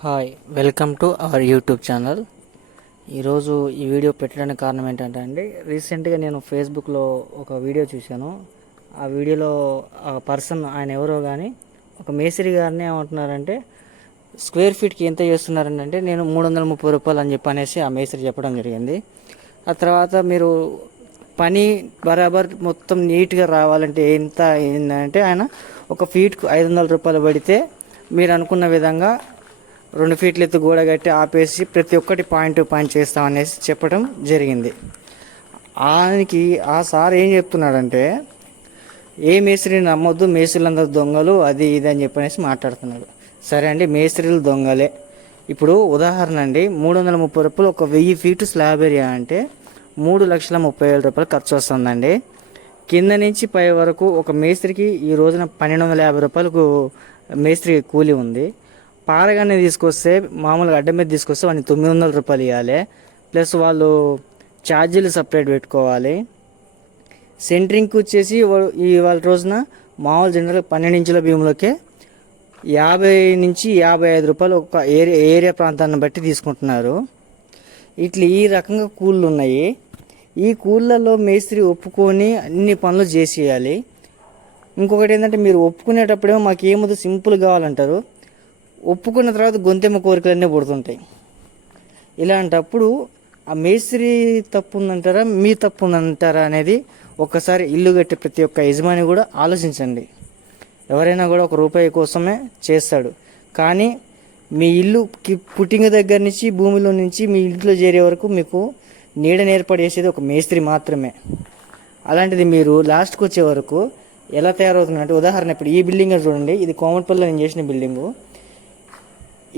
Hi, welcome to our YouTube channel. ఈరోజు ఈ video పెట్టడానికి కారణం ఏంటంటే అండి, రీసెంట్గా నేను ఫేస్బుక్లో ఒక వీడియో చూశాను. ఆ వీడియోలో ఆ పర్సన్ ఆయన ఎవరో కానీ ఒక మేస్త్రి గారిని ఏమంటున్నారంటే స్క్వేర్ ఫీట్కి ఎంత చేస్తున్నారంటే నేను 330 రూపాయలు అని చెప్పనేసి ఆ మేస్త్రి చెప్పడం జరిగింది. ఆ తర్వాత మీరు పని బరాబర్ మొత్తం నీట్గా రావాలంటే ఎంత ఏంటంటే ఆయన ఒక ఫీట్కు 500 రూపాయలు పడితే మీరు అనుకున్న విధంగా 2 ఫీట్ల ఎత్తు గోడ కట్టి ఆపేసి ప్రతి ఒక్కటి పాయింట్ టు పాయింట్ చేస్తామనేసి చెప్పడం జరిగింది. ఆయనకి ఆ సార్ ఏం చెప్తున్నాడంటే ఏ మేస్త్రిని నమ్మొద్దు, మేస్త్రులందరూ దొంగలు, అది ఇది అని చెప్పనేసి మాట్లాడుతున్నాడు. సరే అండి, మేస్త్రీలు దొంగలే. ఇప్పుడు ఉదాహరణ అండి, 330 రూపాయలు ఒక 1000 ఫీటు స్లాబ్ ఏరియా అంటే 3,30,000 రూపాయలు ఖర్చు వస్తుందండి. కింద నుంచి పై వరకు ఒక మేస్త్రికి ఈ రోజున 1,250 రూపాయలకు మేస్త్రి కూలి ఉంది. పారగానే తీసుకొస్తే మామూలుగా అడ్డం మీద తీసుకొస్తే వాడిని 900 రూపాయలు ఇవ్వాలి. ప్లస్ వాళ్ళు ఛార్జీలు సపరేట్ పెట్టుకోవాలి. సెంట్రింగ్కి వచ్చేసి వాళ్ళ రోజున మామూలు జనరల్ 12 ఇంచుల భీములకే 50 నుంచి 55 రూపాయలు ఒక ఏరియా ప్రాంతాన్ని బట్టి తీసుకుంటున్నారు. ఇట్లా ఈ రకంగా కూళ్ళు ఉన్నాయి. ఈ కూళ్ళల్లో మేస్త్రి ఒప్పుకొని అన్ని పనులు చేసేయాలి. ఇంకొకటి ఏంటంటే, మీరు ఒప్పుకునేటప్పుడేమో మాకు ఏముంది సింపుల్ కావాలంటారు, ఒప్పుకున్న తర్వాత గొంతెమ్మ కోరికలన్నీ పుడుతుంటాయి. ఇలాంటప్పుడు ఆ మేస్త్రి తప్పు ఉందంటారా, మీ తప్పు ఉందంటారా అనేది ఒక్కసారి ఇల్లు కట్టే ప్రతి ఒక్క యజమాని కూడా ఆలోచించండి. ఎవరైనా కూడా ఒక రూపాయి కోసమే చేస్తాడు, కానీ మీ ఇల్లు పుట్టింగ్ దగ్గర నుంచి భూమిలో నుంచి మీ ఇంట్లో చేరే వరకు మీకు నీడని ఏర్పడేసేది ఒక మేస్త్రి మాత్రమే. అలాంటిది మీరు లాస్ట్కి వచ్చే వరకు ఎలా తయారవుతుందంటే, ఉదాహరణ ఇప్పుడు ఈ బిల్డింగ్ చూడండి, ఇది కోమటిపల్లిలో నేను చేసిన బిల్డింగు.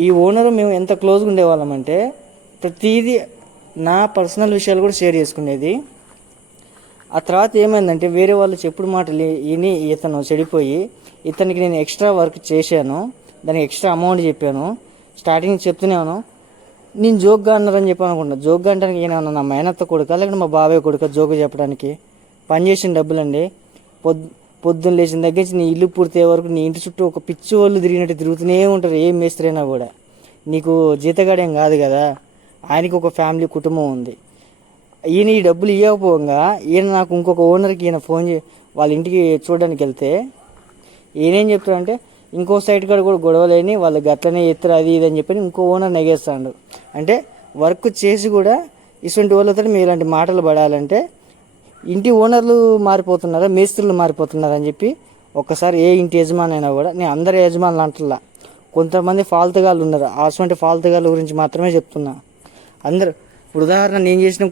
ఈ ఓనరు మేము ఎంత క్లోజ్గా ఉండేవాళ్ళమంటే ప్రతిదీ నా పర్సనల్ విషయాలు కూడా షేర్ చేసుకునేది. ఆ తర్వాత ఏమైందంటే, వేరే వాళ్ళు చెప్పుడు మాటలు విని ఇతను చెడిపోయి ఇతనికి నేను ఎక్స్ట్రా వర్క్ చేశాను, దానికి ఎక్స్ట్రా అమౌంట్ చెప్పాను. స్టార్టింగ్ చెప్తున్నాను, నేను జోక్గా అన్నారని చెప్పాను అనుకుంటా. జోక్గా అంటానికి ఏమన్నా నా మేనత్త కొడుక లేకపోతే మా బాబాయ్ కొడుక జోక్ చెప్పడానికి? పనిచేసిన డబ్బులండి. పొద్దున్న లేచిన దగ్గర నుంచి నీ ఇల్లు పూర్తయ్యే వరకు నీ ఇంటి చుట్టూ ఒక పిచ్చి వాళ్ళు తిరిగినట్టు తిరుగుతూనే ఉంటారు ఏ మేస్త్రి అయినా కూడా. నీకు జీతగాడేం కాదు కదా, ఆయనకి ఒక ఫ్యామిలీ కుటుంబం ఉంది. ఈయన ఈ డబ్బులు ఇవ్వకపోగా ఈయన నాకు ఇంకొక ఓనర్కి ఈయన ఫోన్ వాళ్ళ ఇంటికి చూడడానికి వెళ్తే ఈయనేం చెప్తాడంటే, ఇంకో సైడ్ కాడ కూడా గొడవలేని వాళ్ళు గట్లనే ఎత్తురు అది ఇది అని చెప్పి ఇంకో ఓనర్ నెగేస్తాడు. అంటే వర్క్ చేసి కూడా ఇటువంటి వాళ్ళతో మీరు ఇలాంటి మాటలు పడాలంటే ఇంటి ఓనర్లు మారిపోతున్నారా, మేస్త్రులు మారిపోతున్నారా అని చెప్పి ఒక్కసారి ఏ ఇంటి యజమాని అయినా కూడా, నేను అందరి యజమానులు అంటలా, కొంతమంది ఫాల్తుగాళ్ళు ఉన్నారు, అటువంటి ఫాల్తుగాళ్ళ గురించి మాత్రమే చెప్తున్నా. అందరు ఇప్పుడు ఉదాహరణ నేను చేసిన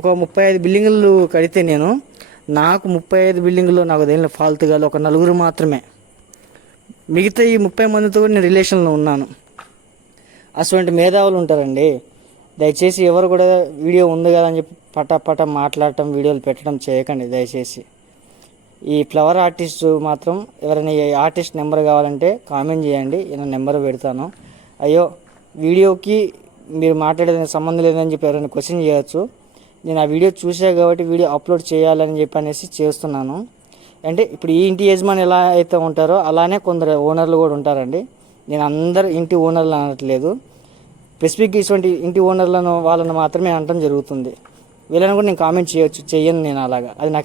ఒక 35 బిల్డింగులు కడితే నాకు 35 బిల్డింగుల్లో నాకు తెలియని ఫాల్తుగాళ్ళు ఒక 4 మాత్రమే. మిగతా ఈ 30 మందితో కూడా నేను రిలేషన్లో ఉన్నాను. అటువంటి మేధావులు ఉంటారండి. దయచేసి ఎవరు కూడా వీడియో ఉంది కదా అని చెప్పి పటా మాట్లాడటం, వీడియోలు పెట్టడం చేయకండి దయచేసి. ఈ ఫ్లవర్ ఆర్టిస్ట్ మాత్రం ఎవరైనా ఈ ఆర్టిస్ట్ నెంబర్ కావాలంటే కామెంట్ చేయండి, నేను నెంబర్ పెడతాను. అయ్యో వీడియోకి మీరు మాట్లాడేది సంబంధం లేదని చెప్పి ఎవరైనా క్వశ్చన్ చేయొచ్చు. నేను ఆ వీడియో చూసా కాబట్టి వీడియో అప్లోడ్ చేయాలని చెప్పి అనేసి చేస్తున్నాను. అంటే ఇప్పుడు ఈ ఇంటి యజమాని ఎలా అయితే ఉంటారో అలానే కొందరు ఓనర్లు కూడా ఉంటారండి. నేను అందరు ఇంటి ఓనర్లు అనట్లేదు, స్పెసిఫిక్గా ఇటువంటి ఇంటి ఓనర్లను వాళ్ళని మాత్రమే అనటం జరుగుతుంది. వీళ్ళని కూడా నేను కామెంట్ చేయొచ్చు, చెయ్యను నేను అలాగా, అది నాకు